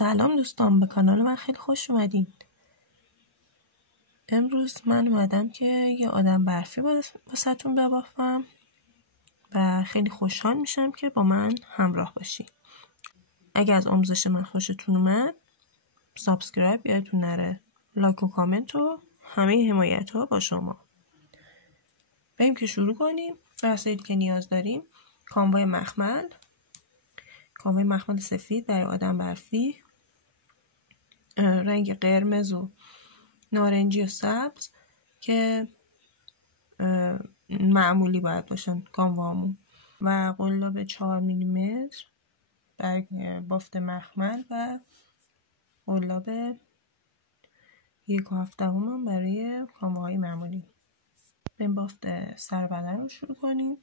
سلام دوستان، به کانال من خیلی خوش اومدین. امروز من اومدم که یه آدم برفی واسهتون ببافم و خیلی خوشحال میشم که با من همراه باشین. اگه از آموزش من خوشتون اومد سابسکرایب یادتون نره، لایک و کامنت و همه حمایت ها با شما. بریم که شروع کنیم. وسایلی که نیاز داریم: کاموای مخمل سفید برای آدم برفی، رنگ قرمز و نارنجی و سبز که معمولی باید باشن کاموامون، و قلاب 4 میلیمتر برای بافت مخمل و قلاب 1.7 برای کاموهای معمولی. به بافت سر بدن رو شروع کنیم.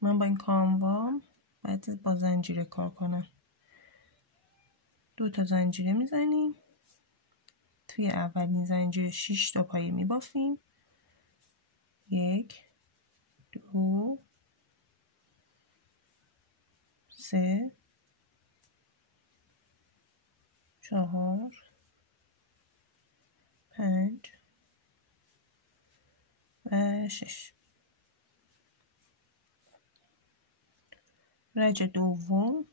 من با این کاموام باید با زنجیره کار کنم. 2 زنجیره میزنیم. توی اولین زنجیره 6 پایه میبافیم. 1 2 3 4 5 و 6. رج دوم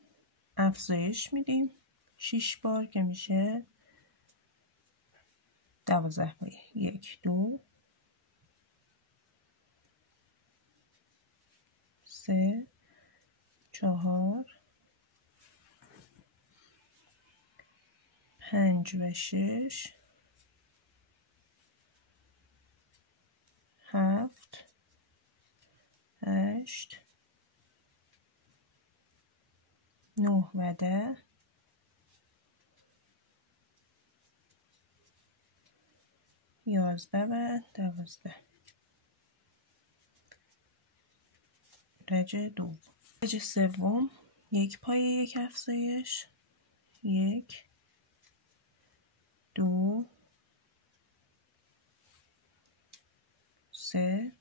افزایش میدیم 6 بار که میشه 12 پایه. 1 2 3 4 5 و 6 7 8 9 و 10 11 و 12. رج دوم. رج سوم 1 پایه 1 افزایش. 1 2 3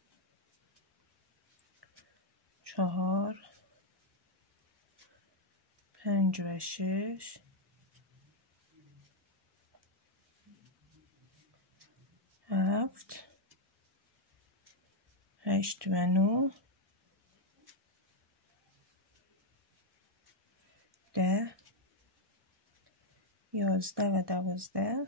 4 5 و 6 7 8 و 9 10 11 و 12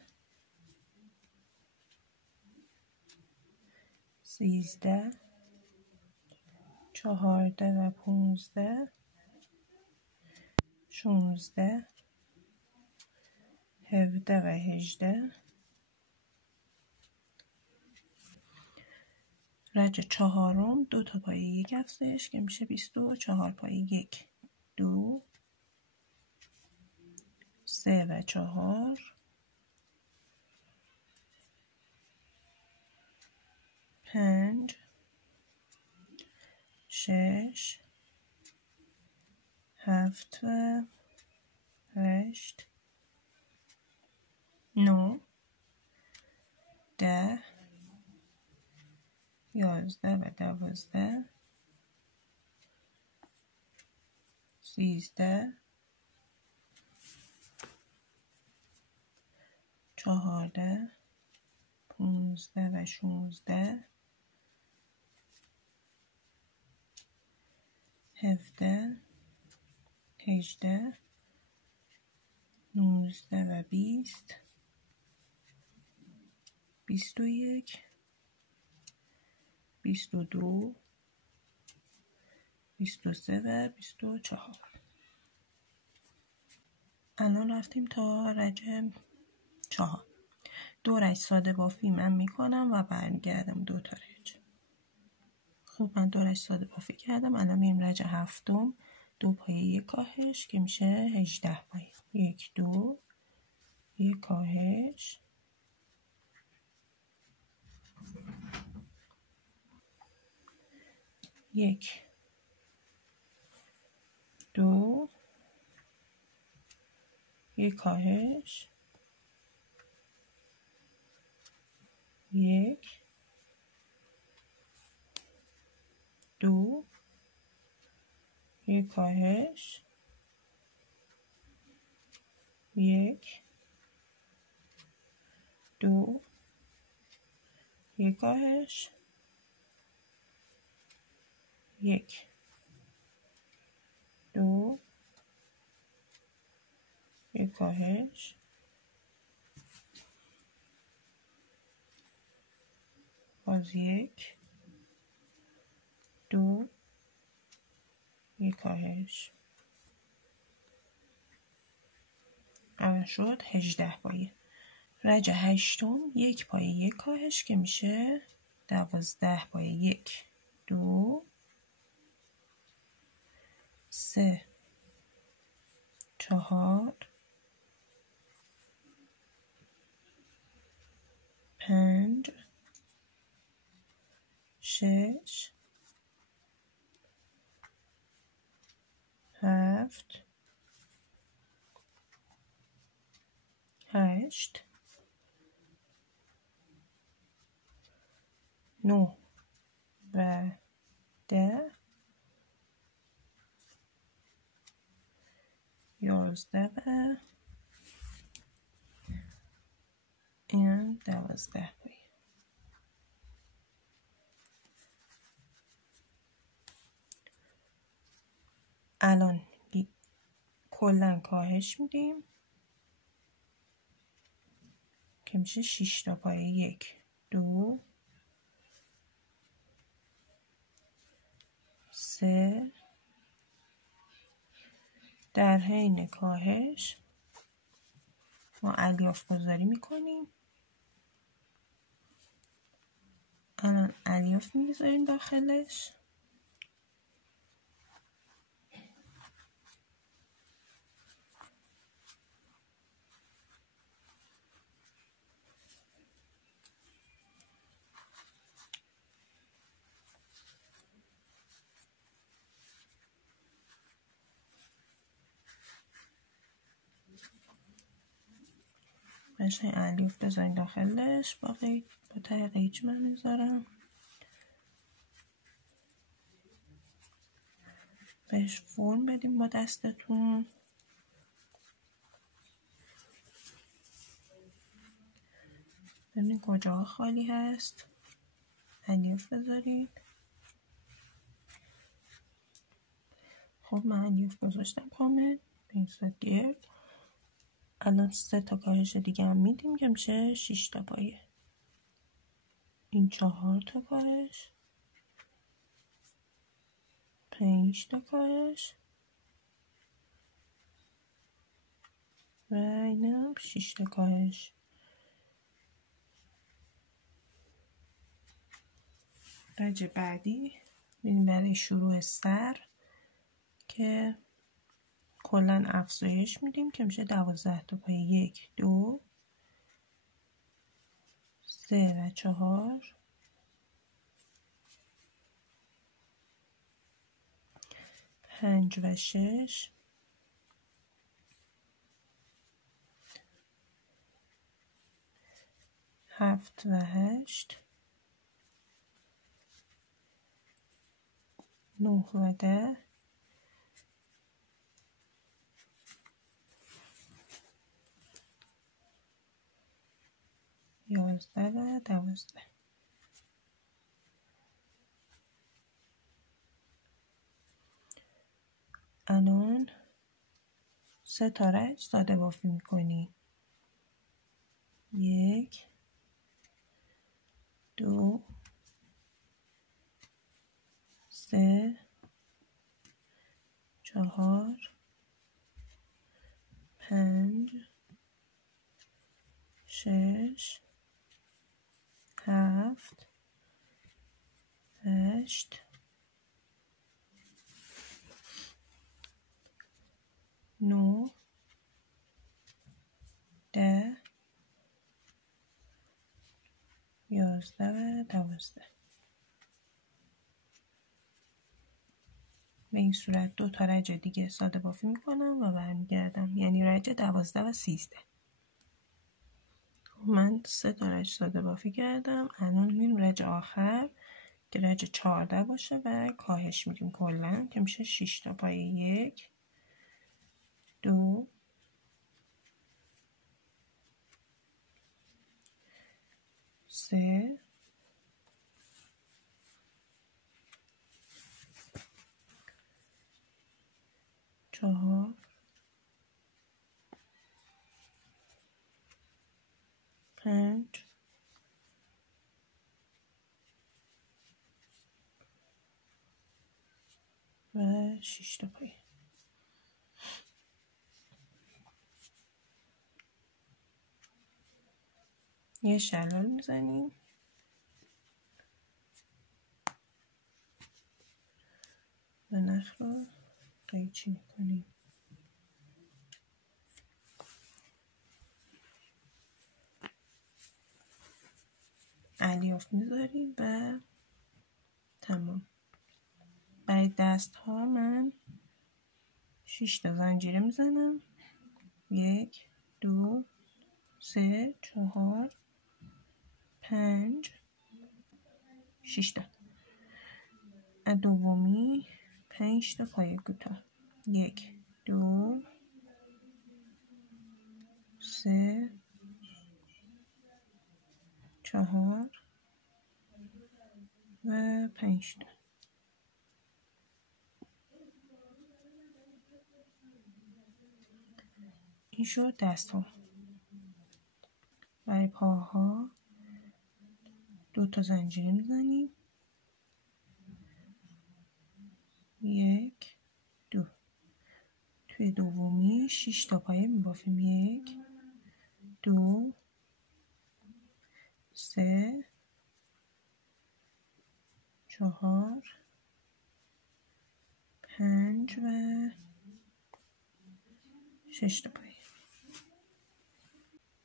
13 14 و 15 16 17 و 18. رج چهارم 2 پایه 1 افزایش که میشه 24 پایه. 1 2 3 و 4 5 6 7 و 8 9 10 11 و 12 13 14 15 و 16 17 18 19 و 20 21 22 23 و 24. الان رفتیم تا رج 4. 2 رج ساده بافی من میکنم و برمیگردم 2 رج. خب من 2 رج ساده بافی کردم. الان میریم رج هفتم 2 پایه 1 کاهش که میشه 18 پایه. 1 2 1 کاهش 1 2 1 کاهش 1 2 1 کاهش 1 2 1 کاهش 1 2 1 کاهش باز 1 2 1 کاهش. الان شد 18 پایه. رج هشتم 1 پایه 1 کاهش که میشه 12 پایه 1 2 3 4 5 6 7 8 9 و 10 11 و این 12 پایه. الان کلا کاهش میدیم که میشه 6 تا پایه 1 2 3 در حین کاهش ما الیاف گذاری میکنیم. الان الیاف میذاریم داخلش. قشنگ الیاف بذاریم داخلش. باقی با ته قیچی من میذارم. بهش فرم بدیم با دستتون. ببینید کجاها خالی هست الیاف بذارید. خب من الیاف گذاشتم کامل به این صورت گرد. الان 3 تا کاهش دیگه هم میدیم که میشه 6 تا پایه. این 4 تا کاهش 5 تا کاهش و اینم 6 تا کاهش. رج بعدی میریم برای شروع سر که کلا افزایش میدیم که میشه 12 تا پایه 1 2 3 و 4 5 و 6 7 و 8 9 و 10 11 و 12. الان 3 تا رج ساده بافی میکنیم. 1 2 3 4 5 6 7 8 9 10 11 و 12. به این صورت 2 تا رج دیگه ساده بافی میکنم و برمیگردم، یعنی رج 12 و 13. من 3 تا رج ساده بافی کردم. الان میریم رج آخر که رج 14 باشه و کاهش میدیم کلا که میشه 6 تا پایه 1 2 3 4 5 و 6 تا پایه. یه شلال میزنیم و نخ رو قیچی میکنیم. الیاف میذاریم و تمام. برای دست ها من 6 تا زنجیره میزنم. 1 2 3 4 5 6 تا. از دومی 5 تا پایه کوتاه. 1 2 3 4 و 5 تا. این شد دست ها. برای پاها 2 تا زنجیره میزنیم. 1 2. توی دومی 6 تا پایه میبافیم. 1 2 3 4 5 و 6 تا پایه.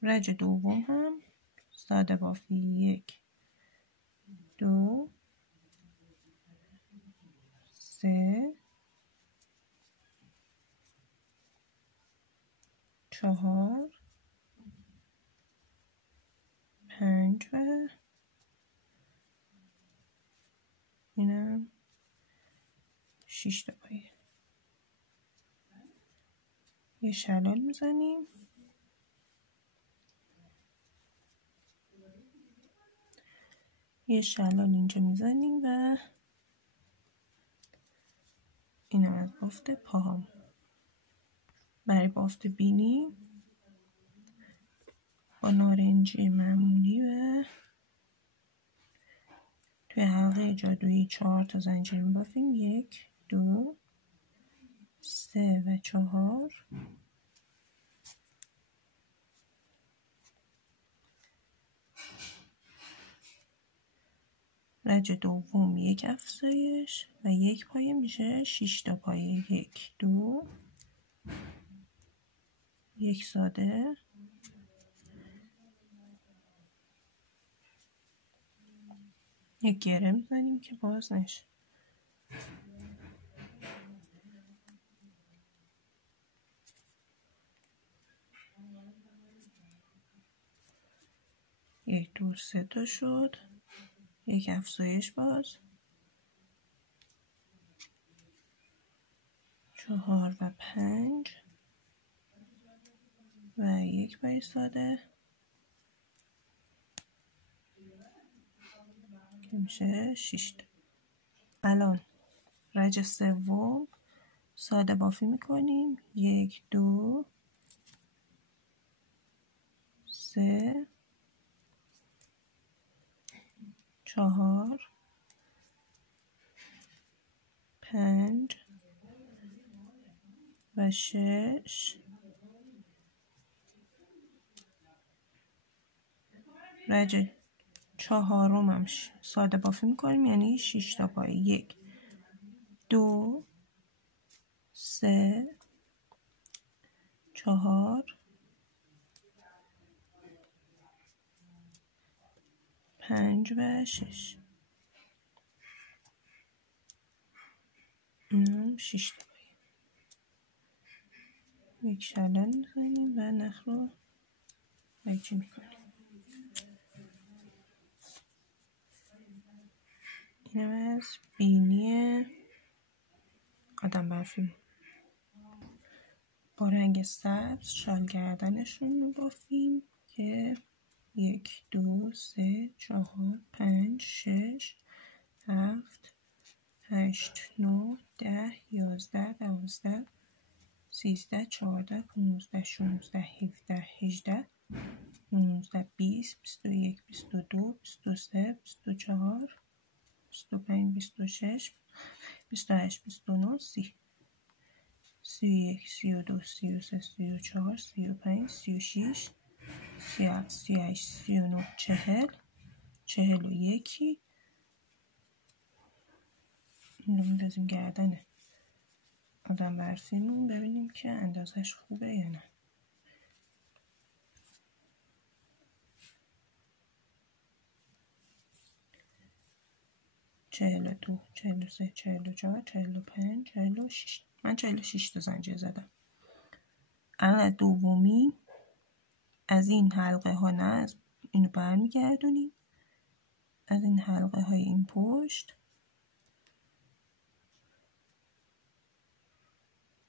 رج دوم هم ساده بافی. 1 2 3 4 5 و اینم 6 تا پایه. یه شلال میزنیم. یه شلال اینجا میزنیم و اینم از بافت پاهم. برای بافت بینی با نارنجی معمولی و توی حلقه جادویی 4 تا زنجیر میبافیم. 1 2 3 و 4. رج دوم 1 افزایش و 1 پایه میشه 6 تا پایه. 1 2 1 ساده 1 گره میزنیم که باز نشه. یک دو سه تا شد. 1 افزایش باز 4 و 5 و 1 پای ساده که میشه 6 تا. الان رج سوم ساده بافی میکنیم. 1 2 3 4 5 و 6. رج چهارم هم ساده بافی میکنیم، یعنی 6 تا پایه. 1 2 3 4 5 و 6. 6 تا پایه. یک شلال میزنیم و نخ رو قیچی میکنیم. اینم از بینی آدم برفی. با رنگ سبز شال گردنشون رو بافیم که 1 2 3 4 5 6 7 8 9 10 11 12 13 14 15 16 17 18 19 20 21 22 23 24 25 26 28 29 30 31 32 33 34 35 36 37 38 39 40 41 این رو میندازیم گردنه آدم برفیمون ببینیم که اندازش خوبه یا نه. 42 43 44 45 46 من 46 تا زنجیر زدم. الان دومی از این حلقه ها نه اینو برمیگردونیم از این حلقه های این پشت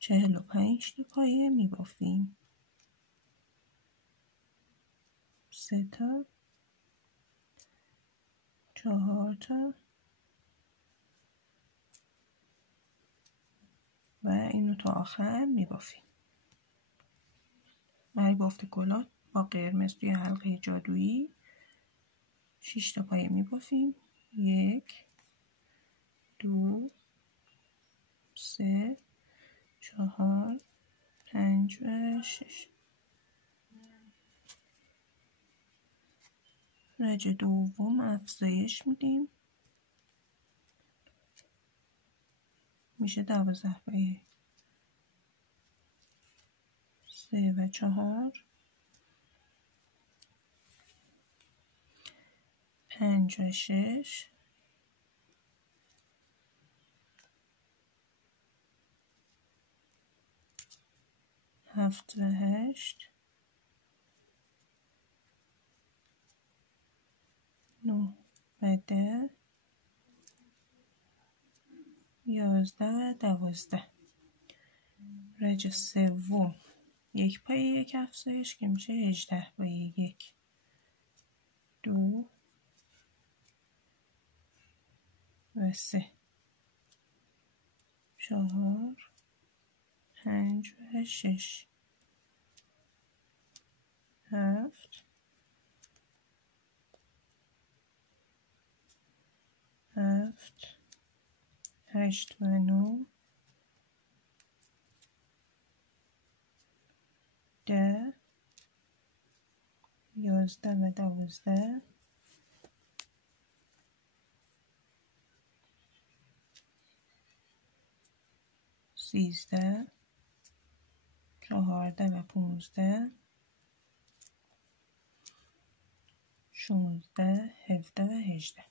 45 تا پایه میبافیم 3 تا 4 تا و اینو تا آخر میبافیم. برای بافت کلاه با قرمز توی حلقه جادویی 6 تا پایه میبافیم 1 2 3 4 5 و 6. رج دوم افزایش میدیم میشه 12 پایه 3 و 4 5 و 6 7 و 8 9 و 10 11 و 12. رج سوم 1 پایه 1 افزایش که میشه 18 پایه 1 2 و 3 4 5 و 6 7 8 و 9 10 11 و 12 13 14 و 15 16 17 و 18.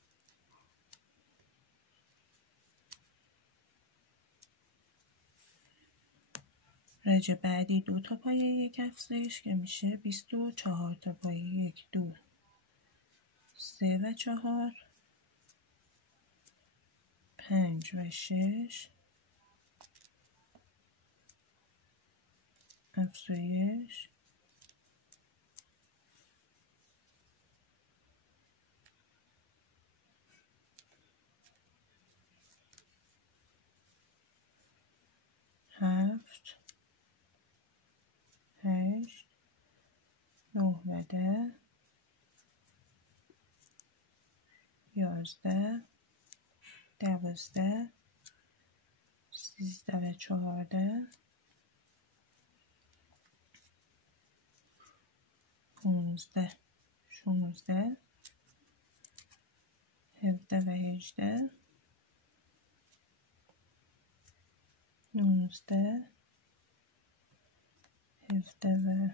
رج بعدی 2 تا پایه 1 افزایش که میشه 24 تا پایه 1 2 3 و 4 5 و 6 افزایش 7 8 9 و 10 11 12 13 و 14 15 16 17 و 18 19 17 و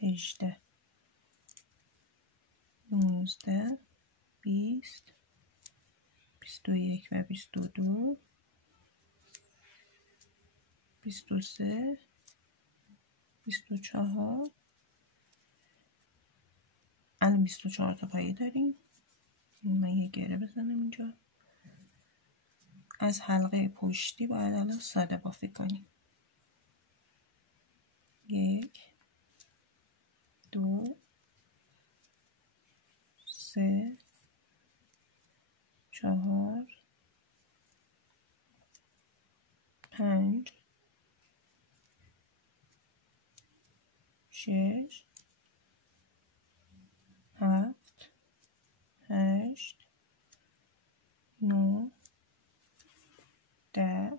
18 19 20 21 و 22 23 24 الان 24 تا پایه داریم. من یه گره بزنم اینجا. از حلقه پشتی باید الان ساده بافی کنیم. 1 2 5 6 7 8 9 10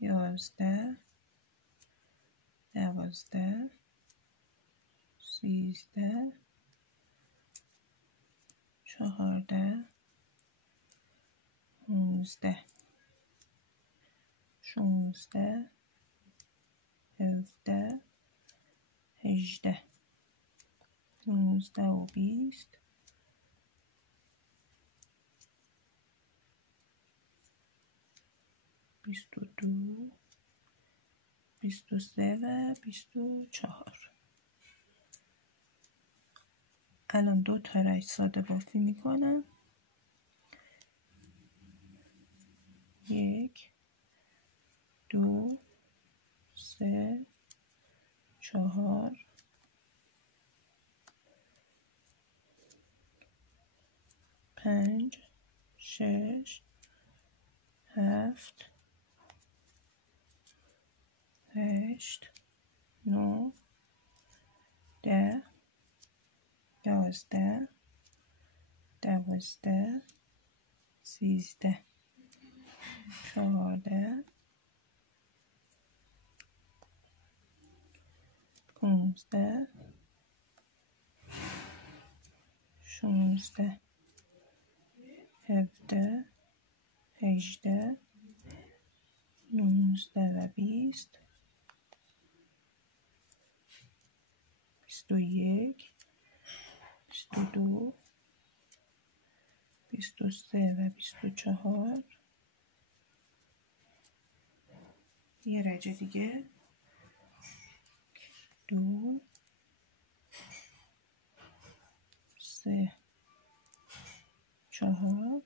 11 12 13 14 15 16 17 18 19 و 20 22 23 و 24. الان 2 تا رگ ساده بافی میکنم. 1 2 3 4 5 6 7 8 9 10 11 12 13 14 15 16 17 18 19 و 20 21 22 23 و 24. یه رج دیگه 2 3 4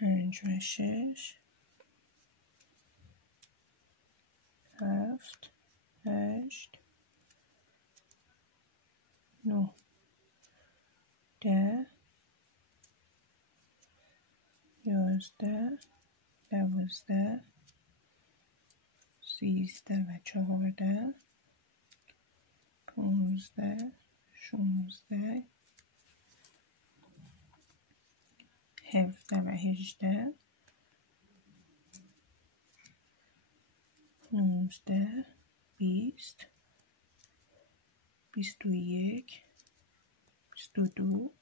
5 و 6 7 8 9 10 11 12 13 و 14 15 16 17 و 18 19 20 21 22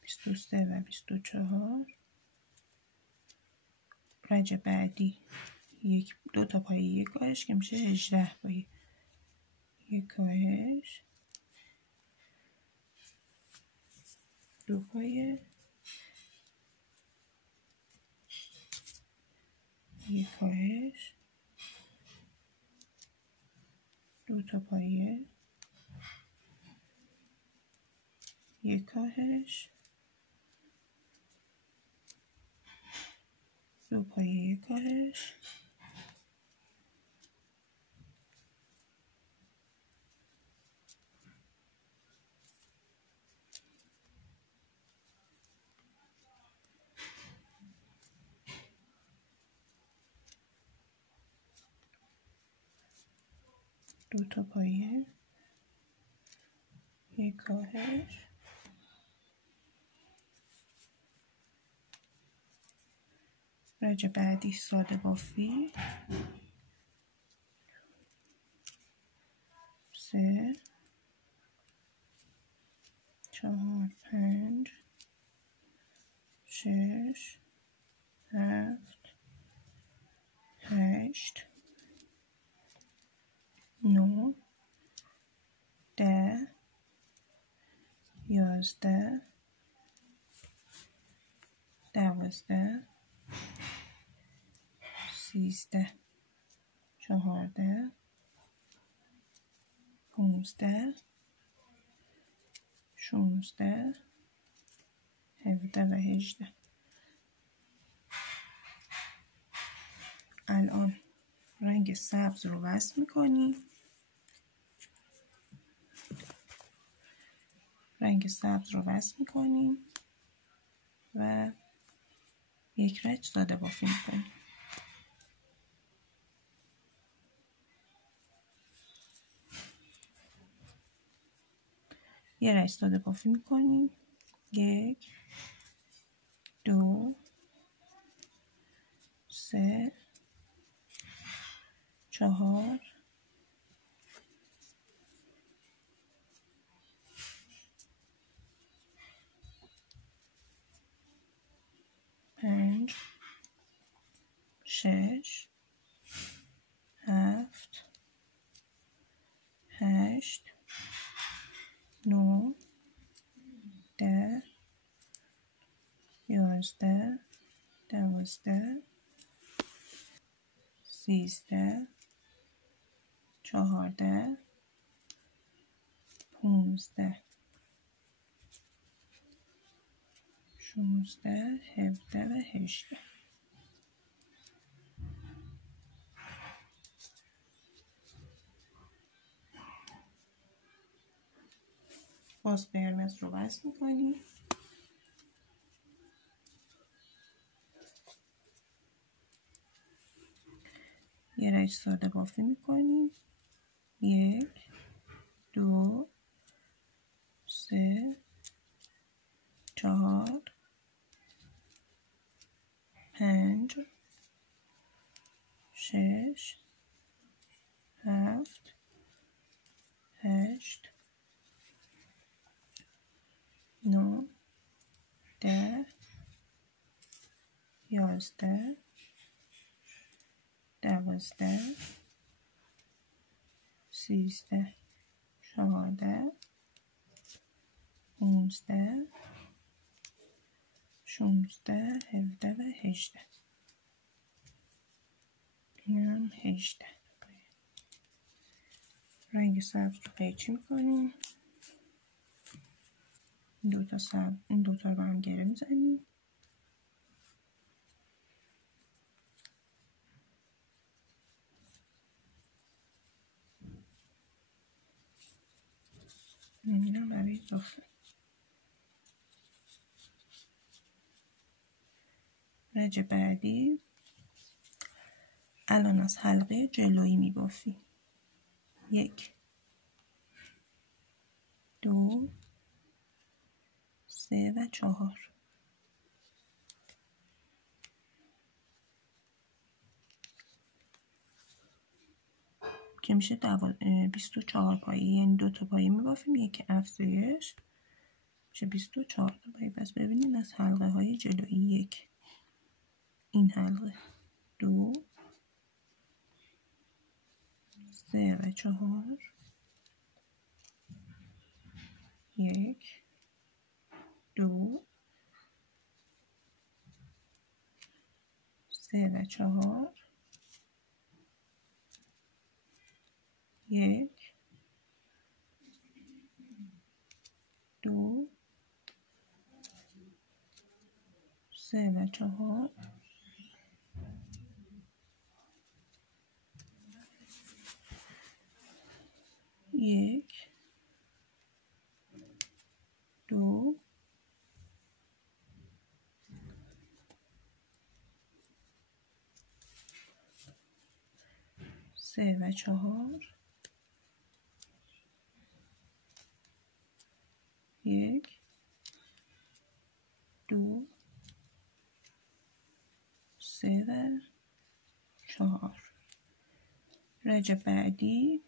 23 و 24. رج بعدی 2 تا پای 1 کاهش که میشه 18 پای 1 کاهش 2 پای 1 کاهش 2 تا پای 1 کاهش 2 پای 1 کاهش 2 تا پای 1 کاهش رج بعدی ساده بافی 3 4 5 6 7 8 9 10 11 12 13 14 15 16 17 و 18. الان رنگ سبز رو وصل میکنیم. رنگ سبز رو وصل میکنیم و یک رج ساده بافی میکنیم. یه رج ساده بافی میکنیم. 1 2 3 4 5 6 7 8 9 10 11 12 13 14 15 16 17 و 18. باز قرمز رو بس میکنیم. یه رج ساده بافی میکنیم. 1 2 3 4 5 6 7 8 9 10 11 12 13 14 15 16 17 و 18. اینم 18. رنگ سبز رو قیچی میکنیم. این دوتا رو با هم گره میزنیم. اینم برای اضافه. رج بعدی الان از حلقه جلویی میبافیم. 1 2 3 و 4. که میشه 24 پایی، یعنی 2 تا پایی میبافیم، یکی افزایش میشه 24 تا پایی. پس ببینید از حلقه های جلویی 1 این حلقه، 2 3 و 4 1 2 3 و 4 1 2 3 و 4 1 2 3 و 4 1 2 3 و 4. رج بعدی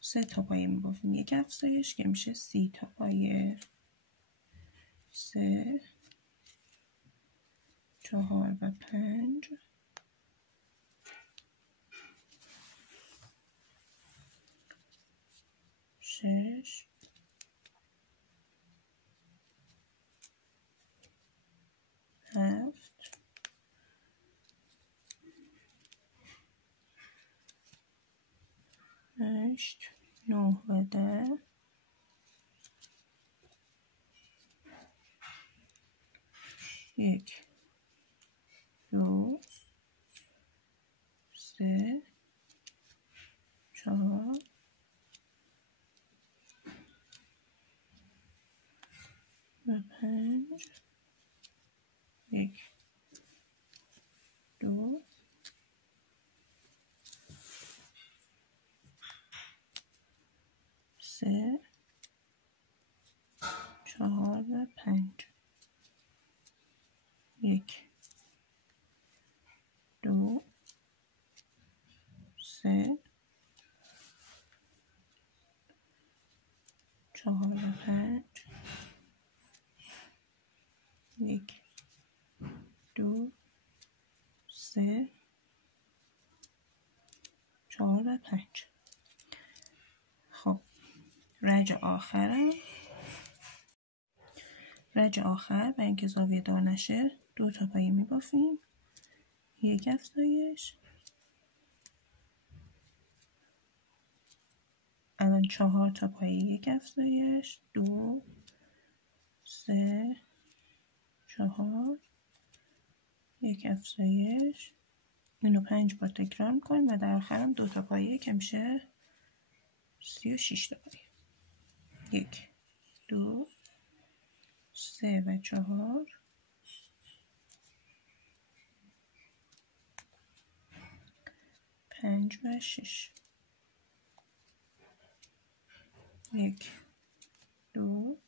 3 تا پایه میبافیم، یک افزایش که میشه 30 تا پایه. 3 4 و 5 6 7 8 9 و 10 1 2 3 4 و 5 5 1 2 3 4 و 5 1 2 3 4 و 5. خب رج آخر برای اینکه زاویه دار نشه 2 تا پایه میبافیم، 1 افزایش، الان 4 تا پایه، 1 افزایش، 2 3 4 1 افزایش، اینو 5 بار تکرار میکنیم و در آخرم 2 تا پایه که میشه 36 تا پایه. 1 2 3 و 4 5 و 6 1 2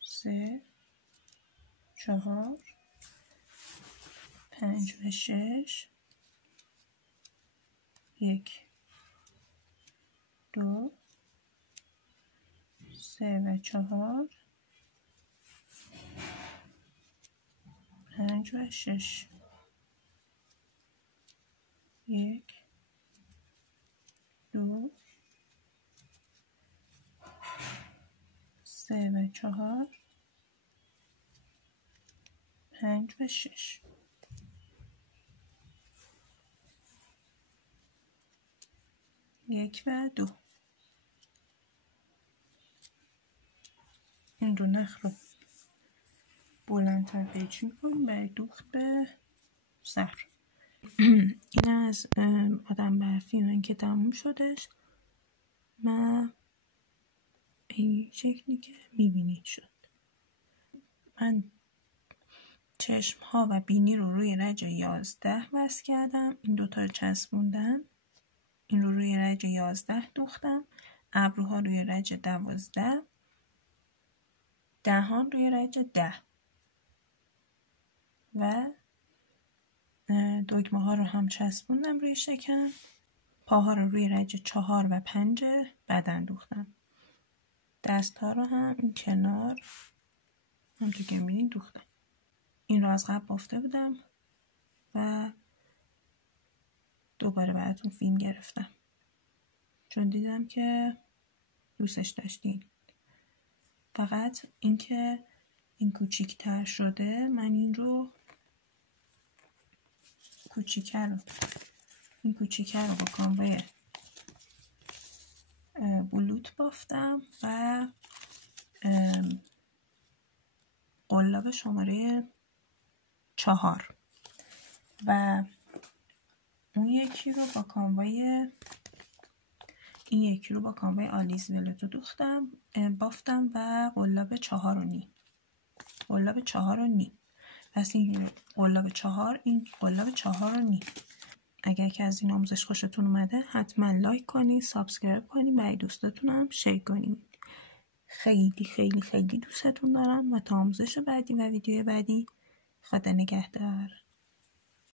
3 4 5 و 6 1 2 3 و 4 5 و 6 1 2 3 و 4 5 و 6. یک و 2. این دو نخ رو بلندتر قیچی میکنیم برای دوخت به سر. این از آدم برفی من که تموم شدش و این شکلی که میبینید شد. من چشم ها و بینی رو روی رج 11 وصل کردم، این دوتا رو چسبوندم، این رو روی رج 11 دوختم، ابروها روی رج 12، دهان روی رج 10 و دگمه ها رو هم چسبوندم روی شکم، پاها رو روی رج 4 و 5 بدن دوختم، دست ها رو هم این کنار همونطور که می‌بینید دوختم. این رو از قبل بافته بودم و دوباره براتون فیلم گرفتم چون دیدم که دوستش داشتین. فقط اینکه این کوچیک‌تر شده، من این رو کوچیک‌تر رو با کانوای بلوت بافتم و قلاب شماره 4 و اون یکی رو با کانوای آلیز ولتو دوختم، بافتم و قلاب 4.5 پس این قلاب 4 این قلاب 4.5. اگر که از این آموزش خوشتون اومده حتما لایک کنید، سابسکرایب کنید، برای دوستاتونم شیر کنید. خیلی خیلی خیلی دوستتون دارم و تا آموزش بعدی و ویدیو بعدی خدا نگهدار.